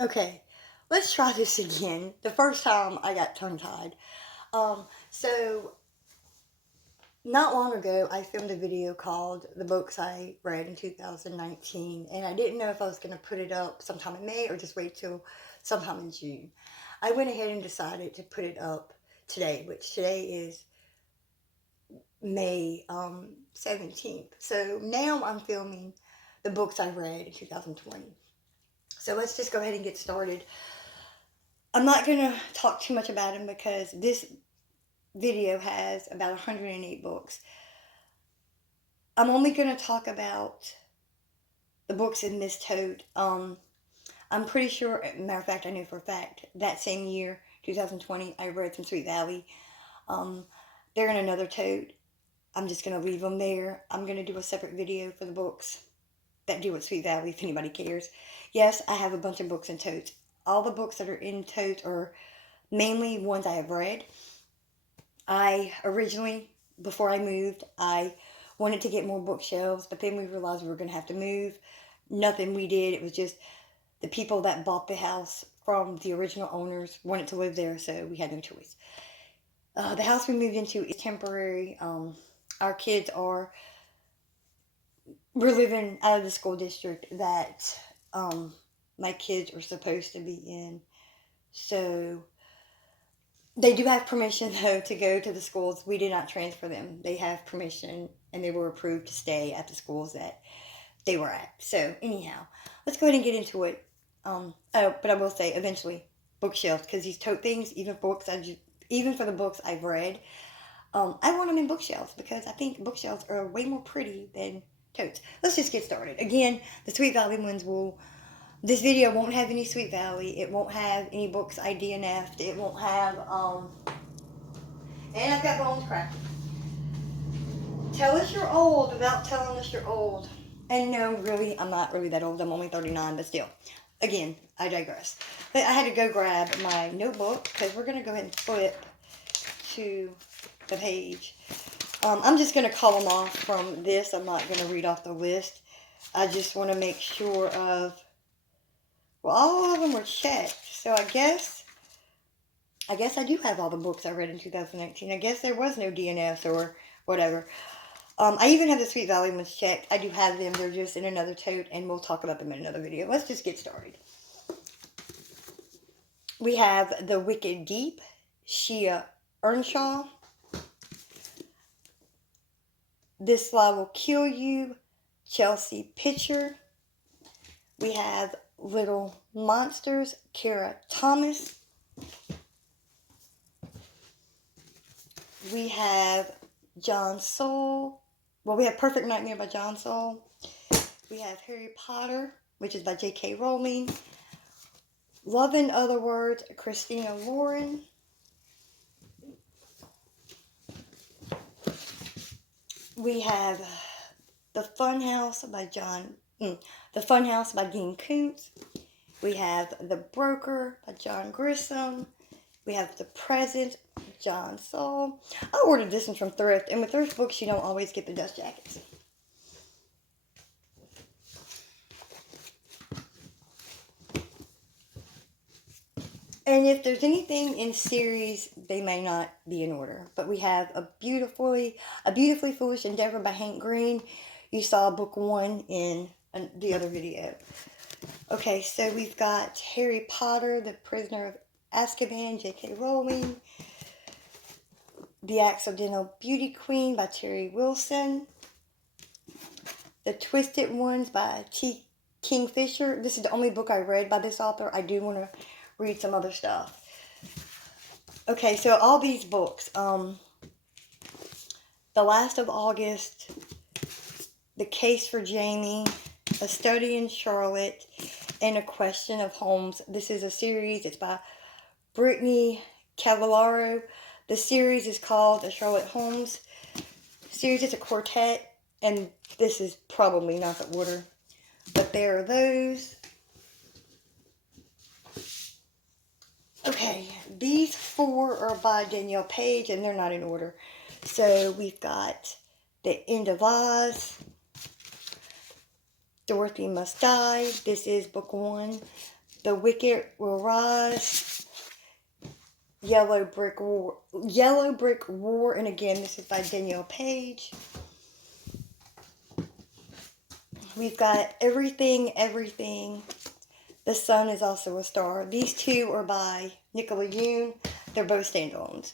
Okay, let's try this again. The first time I got tongue-tied. So not long ago, I filmed a video called The Books I Read in 2019, and I didn't know if I was going to put it up sometime in May or just wait till sometime in June. I went ahead and decided to put it up today, which today is May 17th. So now I'm filming the books I read in 2020. So let's just go ahead and get started. I'm not going to talk too much about them because this video has about 108 books. I'm only going to talk about the books in this tote. I'm pretty sure, matter of fact, I know for a fact, that same year, 2020, I read some Sweet Valley. They're in another tote. I'm just going to leave them there. I'm going to do a separate video for the books that deal with Sweet Valley if anybody cares. Yes, I have a bunch of books in totes. All the books that are in totes are mainly ones I have read. I originally, before I moved, I wanted to get more bookshelves, but then we realized we were going to have to move. Nothing we did. It was just the people that bought the house from the original owners wanted to live there, so we had no choice. The house we moved into is temporary. Our kids are, we're living out of the school district that my kids are supposed to be in. So they do have permission, though, to go to the schools. We did not transfer them. They have permission, and they were approved to stay at the schools that they were at. So, anyhow, let's go ahead and get into it. But I will say, eventually, bookshelves, because these tote things, even for the books I've read, I want them in bookshelves because I think bookshelves are way more pretty than totes. Let's just get started. Again, the Sweet Valley ones this video won't have any Sweet Valley. It won't have any books I DNF'd. It won't have, and I've got bones cracking. Tell us you're old without telling us you're old. And no, really, I'm not really that old. I'm only 39, but still. Again, I digress. But I had to go grab my notebook because we're going to go ahead and flip to the page. I'm just going to call them off from this. I'm not going to read off the list. I just want to make sure of, well, all of them were checked. So I guess I do have all the books I read in 2019. I guess there was no DNFs or whatever. I even have the Sweet Valley ones checked. I do have them. They're just in another tote, and we'll talk about them in another video. Let's just get started. We have The Wicked Deep, Shia Earnshaw. This Lie Will Kill You, Chelsea Pitcher. We have Little Monsters, Kara Thomas. We have John Soule. Well, we have Perfect Nightmare by John Soule. We have Harry Potter, which is by J.K. Rowling. Love in Other Words, Christina Lauren. We have The Funhouse by Dean Koontz. We have The Broker by John Grisham. We have The Present, John Soule. I ordered this one from Thrift, and with Thrift books, you don't always get the dust jackets. And if there's anything in series, they may not be in order. But we have A Beautifully Foolish Endeavor by Hank Green. You saw book 1 in the other video. Okay, so we've got Harry Potter, The Prisoner of Azkaban, J.K. Rowling. The Accidental Beauty Queen by Terry Wilson. The Twisted Ones by T. Kingfisher. This is the only book I read by this author. I do want to read some other stuff. Okay, so all these books. The Last of August, The Case for Jamie, A Study in Charlotte, and A Question of Holmes. This is a series. It's by Brittany Cavallaro. The series is called the Sherlock Holmes series. It's a quartet, and this is probably not the order, but there are those. Okay, these 4 are by Danielle Page, and they're not in order. So we've got The End of Oz, Dorothy Must Die. This is book 1. The Wicked Will Rise, Yellow Brick War, and again, this is by Danielle Page. We've got Everything, The Sun is Also a Star. These two are by Nicola Yoon. They're both standalones.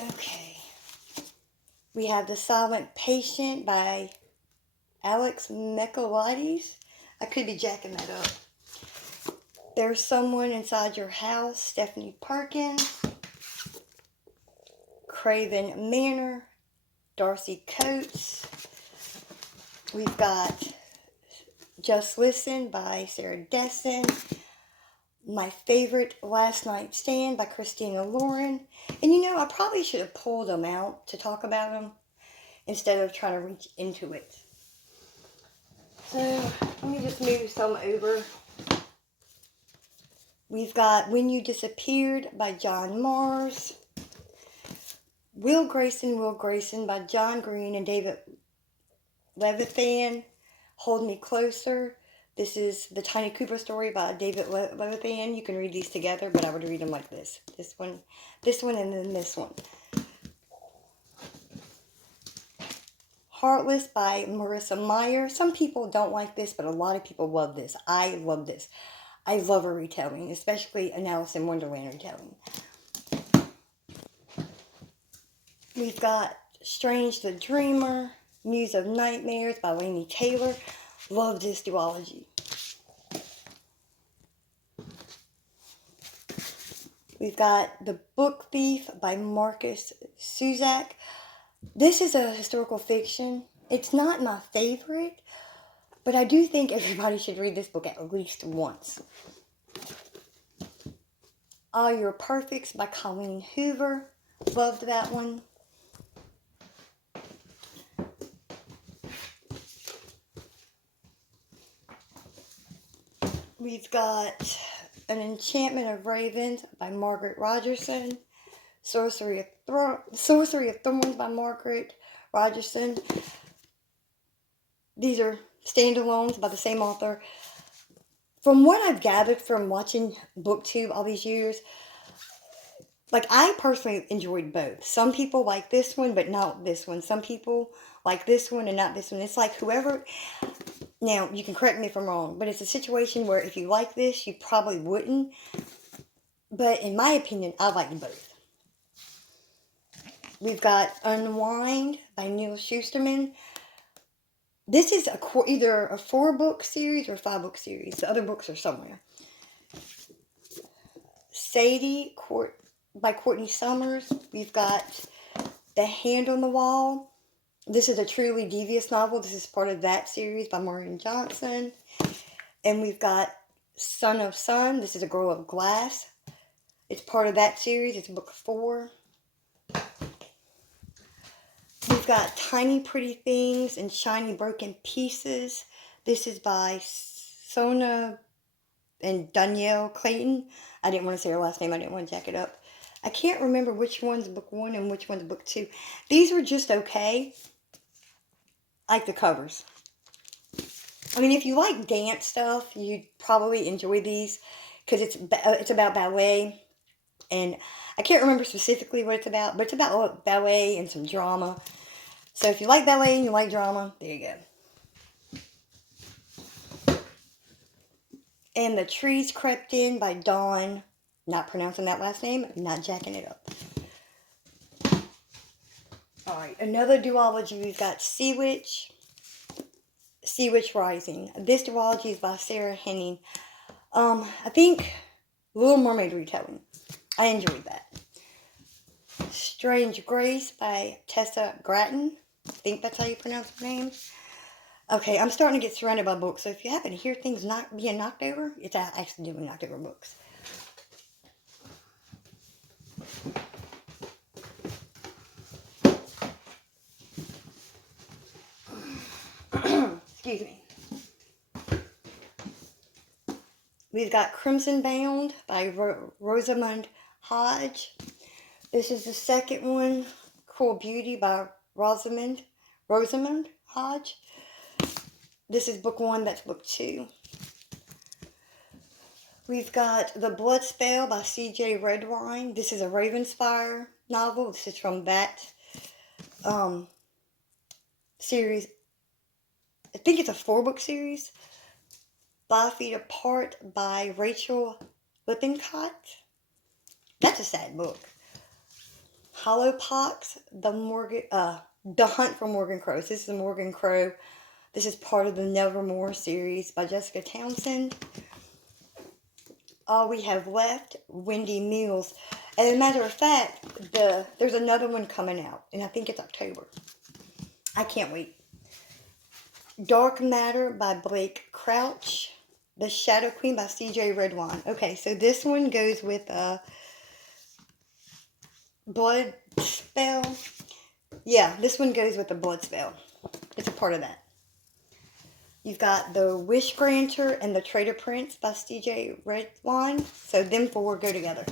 Okay. We have The Silent Patient by Alex Mekalides. I could be jacking that up. There's Someone Inside Your House, Stephanie Perkins. Craven Manor, Darcy Coates. We've got Just Listen by Sarah Desson. My Favorite Last Night Stand by Christina Lauren. And you know, I probably should have pulled them out to talk about them instead of trying to reach into it. So, let me just move some over. We've got When You Disappeared by John Mars. Will Grayson by John Green and David Levithan. Hold Me Closer. This is the Tiny Cooper story by David Levithan. You can read these together, but I would read them like this. This one, and then this one. Heartless by Marissa Meyer. Some people don't like this, but a lot of people love this. I love this. I love a retelling, especially an Alice in Wonderland retelling. We've got Strange the Dreamer, Muse of Nightmares by Laini Taylor. Love this duology. We've got The Book Thief by Marcus Suzak. This is a historical fiction. It's not my favorite, but I do think everybody should read this book at least once. All Your Perfects by Colleen Hoover. Loved that one. We've got An Enchantment of Ravens by Margaret Rogerson. Sorcery of Thorns by Margaret Rogerson. These are standalones by the same author. From what I've gathered from watching BookTube all these years, like, I personally enjoyed both. Some people like this one, but not this one. Some people like this one and not this one. It's like whoever... Now, you can correct me if I'm wrong, but it's a situation where if you like this, you probably wouldn't. But in my opinion, I like both. We've got Unwind by Neil Schusterman. This is either a 4-book series or a 5-book series. The other books are somewhere. Sadie by Courtney Summers. We've got The Hand on the Wall. This is a truly devious novel. This is part of that series by Maureen Johnson. And we've got Son of Sun. This is A Girl of Glass. It's part of that series. It's book 4. We've got Tiny Pretty Things and Shiny Broken Pieces. This is by Sona and Danielle Clayton. I didn't want to say her last name. I didn't want to jack it up. I can't remember which one's book 1 and which one's book 2. These were just okay. I like the covers. I mean, if you like dance stuff, you'd probably enjoy these because it's about ballet, and I can't remember specifically what it's about, but it's about ballet and some drama. So if you like ballet and you like drama, there you go. And The Trees Crept In by Dawn. Not pronouncing that last name, not jacking it up. Alright, another duology. We've got Sea Witch Rising. This duology is by Sarah Henning. I think Little Mermaid retelling. I enjoyed that. Strange Grace by Tessa Grattan. I think that's how you pronounce her name. Okay, I'm starting to get surrounded by books, so if you happen to hear things being knocked over, it's actually doing knocked over books. Excuse me. We've got Crimson Bound by Rosamund Hodge. This is the second one. Cruel Beauty by Rosamund Hodge. This is book 1, that's book 2. We've got The Blood Spell by C.J. Redwine. This is a Ravenspire novel. This is from that series. I think it's a 4-book series. 5 Feet Apart by Rachel Lippincott. That's a sad book. Hollowpox, The Hunt for Morgan Crow. This is a Morgan Crow. This is part of the Nevermore series by Jessica Townsend. All We Have Left, Wendy Mills. As a matter of fact, there's another one coming out, and I think it's October. I can't wait. Dark Matter by Blake Crouch. The Shadow Queen by C.J. Redwine. Okay, so this one goes with Blood Spell. Yeah, this one goes with the Blood Spell. It's a part of that. You've got The Wish Granter and The Traitor Prince by C.J. Redwine. So them 4 go together.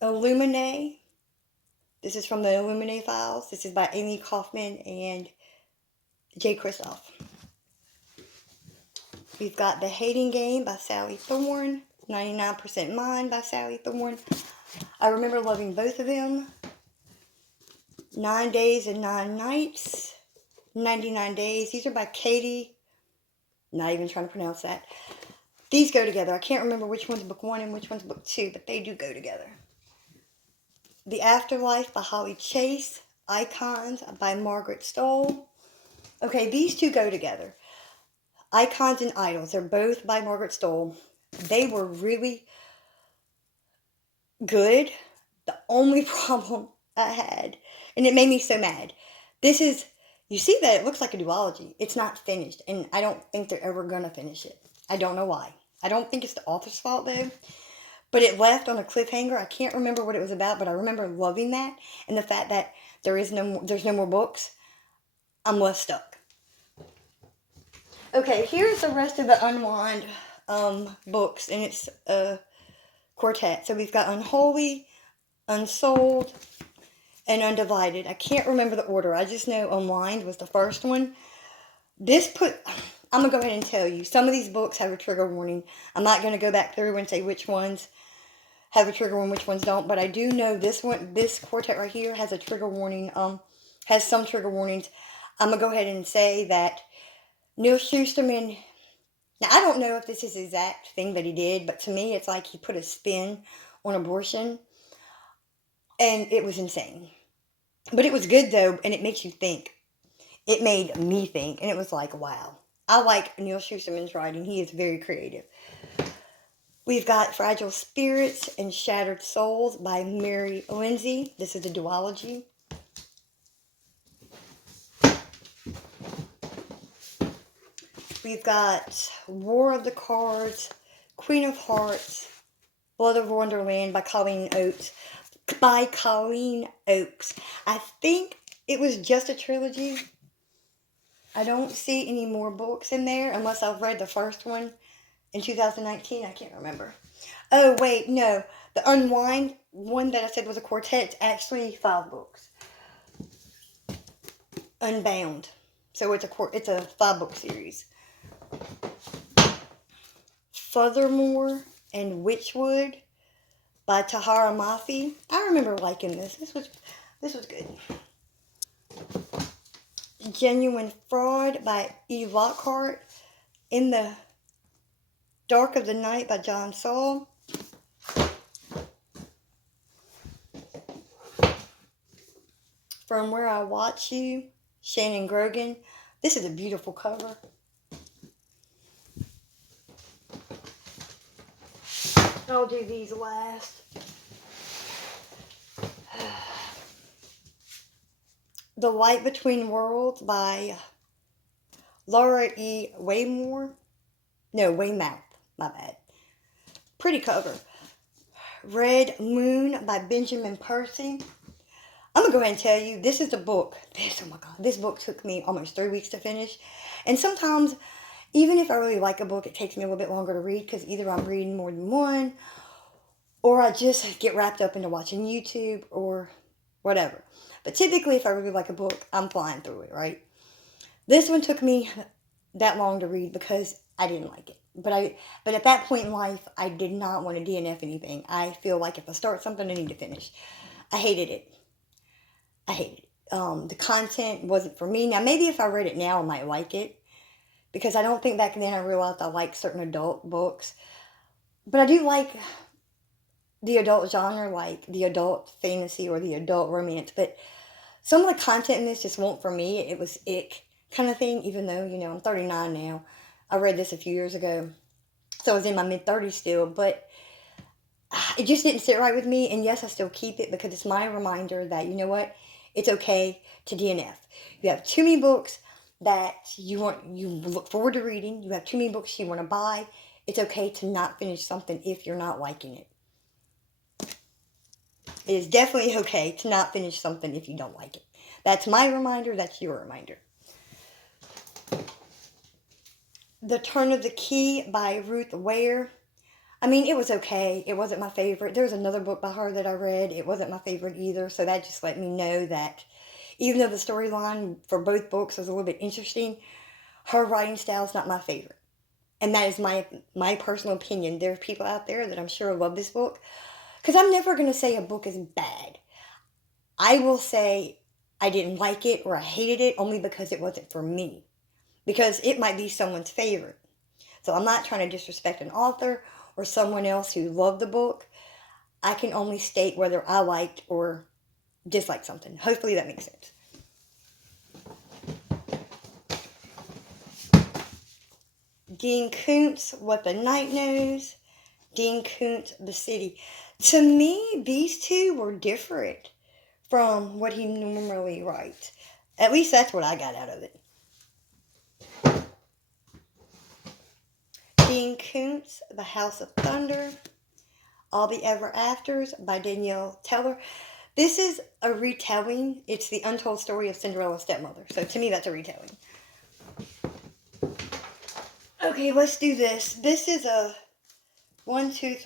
Illuminae. This is from the Illuminae Files. This is by Amy Kaufman and Jay Kristoff. We've got The Hating Game by Sally Thorne. 99% Mine by Sally Thorne. I remember loving both of them. 9 Days and 9 Nights. 99 Days. These are by Katie. Not even trying to pronounce that. These go together. I can't remember which one's book 1 and which one's book 2, but they do go together. The Afterlife by Holly Chase. Icons by Margaret Stoll. Okay, these 2 go together. Icons and Idols. They're both by Margaret Stoll. They were really good. The only problem I had, and it made me so mad. This is, you see that it looks like a duology. It's not finished, and I don't think they're ever going to finish it. I don't know why. I don't think it's the author's fault, though. But it left on a cliffhanger. I can't remember what it was about, but I remember loving that. And the fact that there's no more books, I'm left stuck. Okay, here's the rest of the Unwind books, and it's a quartet. So we've got Unholy, Unsold, and Undivided. I can't remember the order. I just know Unwind was the first one. I'm going to go ahead and tell you, some of these books have a trigger warning. I'm not going to go back through and say which ones have a trigger warning, which ones don't, but I do know this quartet right here has a trigger warning, has some trigger warnings. I'm going to go ahead and say that Neil Schusterman, now I don't know if this is the exact thing that he did, but to me it's like he put a spin on abortion, and it was insane. But it was good though, and it makes you think. It made me think, and it was like, wow. I like Neil Schusterman's writing. He is very creative. We've got Fragile Spirits and Shattered Souls by Mary Lindsay. This is a duology. We've got War of the Cards, Queen of Hearts, Blood of Wonderland by Colleen Oates. I think it was just a trilogy. I don't see any more books in there unless I've read the first one in 2019. I can't remember. Oh, wait, no. The Unwind one that I said was a quartet, it's actually 5 books. Unbound. So it's a 5-book series. Furthermore and Witchwood by Tahara Mafi. I remember liking this. This was good. Genuine Fraud by E. Lockhart. In the Dark of the Night by John Saul. From Where I Watch You, Shannon Grogan. This is a beautiful cover. I'll do these last. The Light Between Worlds by Laura E. Weymouth. My bad. Pretty cover. Red Moon by Benjamin Percy. I'm going to go ahead and tell you, this is the book. This book took me almost 3 weeks to finish. And sometimes, even if I really like a book, it takes me a little bit longer to read because either I'm reading more than one, or I just get wrapped up into watching YouTube or whatever. But typically, if I really like a book, I'm flying through it, right? This one took me that long to read because I didn't like it. But at that point in life, I did not want to DNF anything. I feel like if I start something, I need to finish. I hated it. I hated it. The content wasn't for me. Now, maybe if I read it now, I might like it. Because I don't think back then I realized I liked certain adult books. But I do like the adult genre, like the adult fantasy or the adult romance. But some of the content in this just won't for me. It was ick kind of thing, even though, I'm 39 now. I read this a few years ago. So I was in my mid-30s still. But it just didn't sit right with me. And yes, I still keep it because it's my reminder that, you know what? It's okay to DNF. You have too many books that you look forward to reading. You have too many books you want to buy. It's okay to not finish something if you're not liking it. It is definitely okay to not finish something if you don't like it. That's my reminder. That's your reminder. The Turn of the Key by Ruth Ware. I mean, it was okay. It wasn't my favorite. There was another book by her that I read. It wasn't my favorite either. So that just let me know that even though the storyline for both books was a little bit interesting, her writing style is not my favorite. And that is my personal opinion. There are people out there that I'm sure love this book. Because I'm never going to say a book is bad. I will say I didn't like it or I hated it only because it wasn't for me. Because it might be someone's favorite. So I'm not trying to disrespect an author or someone else who loved the book. I can only state whether I liked or disliked something. Hopefully that makes sense. Dean Koontz, What the Night Knows. Dean Koontz, The City. To me, these two were different from what he normally writes. At least that's what I got out of it. Dean Koontz, The House of Thunder. All the Ever Afters by Danielle Taylor. This is a retelling. It's the untold story of Cinderella's stepmother. So to me, that's a retelling. Okay, let's do this. This is a 6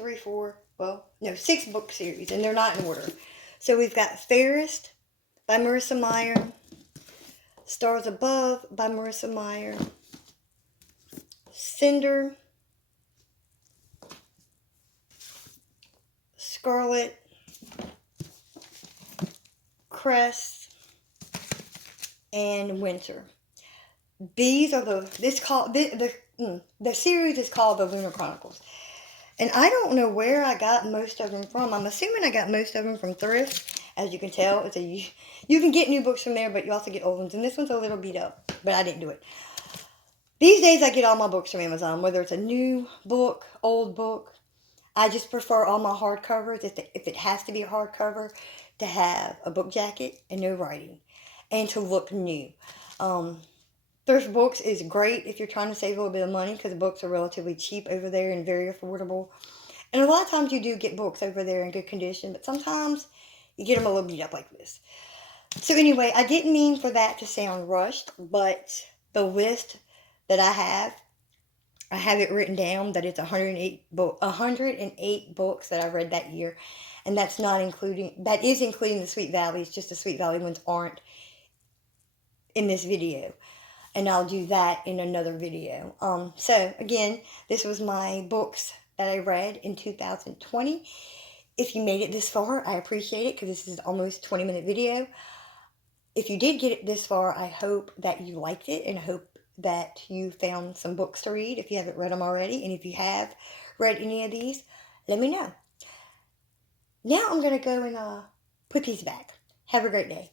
book series, and they're not in order. So we've got Fairest by Marissa Meyer, Stars Above by Marissa Meyer, Cinder, Scarlet, Crest, and Winter. These are the series is called the Lunar Chronicles. And I don't know where I got most of them from. I'm assuming I got most of them from Thrift. As you can tell, you can get new books from there, but you also get old ones. And this one's a little beat up, but I didn't do it. These days I get all my books from Amazon, whether it's a new book, old book. I just prefer all my hardcovers, if it has to be a hardcover, to have a book jacket and no writing, and to look new. Thrift Books is great if you're trying to save a little bit of money because books are relatively cheap over there and very affordable. And a lot of times you do get books over there in good condition, but sometimes you get them a little beat up like this. So anyway, I didn't mean for that to sound rushed, but the list that I have it written down that it's 108 books that I read that year. And that is including the Sweet Valleys, just the Sweet Valley ones aren't in this video. And I'll do that in another video. So, again, this was my books that I read in 2020. If you made it this far, I appreciate it because this is almost a 20-minute video. If you did get it this far, I hope that you liked it and I hope that you found some books to read if you haven't read them already. And if you have read any of these, let me know. Now I'm going to go and put these back. Have a great day.